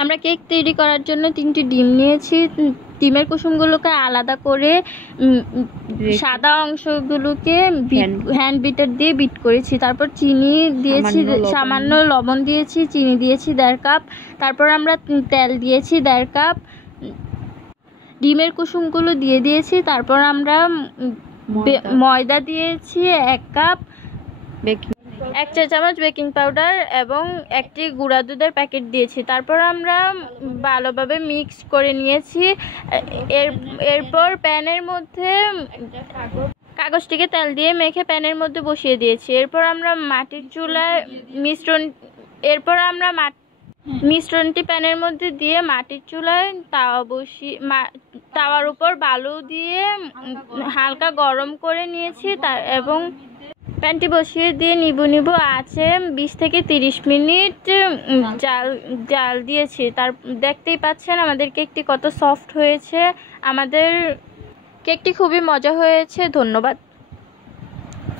আমরা কেক তৈরি করার জন্য 3টি ডিম নিয়েছি। ডিমের কুসুমগুলোকে আলাদা করে সাদা অংশগুলোকে হ্যান্ড বিটার দিয়ে বিট করেছি। তারপর চিনি দিয়েছি, সামান্য লবণ দিয়েছি, চিনি দিয়েছি 1.5 কাপ। তারপর আমরা তেল দিয়েছি 1.5 কাপ। ডিমের কুসুমগুলো দিয়ে দিয়েছি। তারপর আমরা ময়দা দিয়েছি 1 কাপ, 1 চা চামচ বেকিং পাউডার এবং একটি গুঁড়া দুধের প্যাকেট দিয়েছি। তারপর আমরা ভালোভাবে মিক্স করে নিয়েছি। এরপর প্যানের মধ্যে কাগজটিকে তেল দিয়ে মেখে প্যানের মধ্যে বসিয়ে দিয়েছি। এরপর আমরা মাটির চুলায় মিশ্রণটি প্যানের মধ্যে দিয়ে মাটির চুলায় তাওয়ার উপর বালু দিয়ে হালকা গরম করে নিয়েছি এবং প্যানটি বসিয়ে দিয়ে নিবু আছে 20 থেকে 30 মিনিট জাল দিয়েছি। দেখতেই পাচ্ছেন আমাদের কেকটি কত সফট হয়েছে। আমাদের কেকটি খুবই মজা হয়েছে। ধন্যবাদ।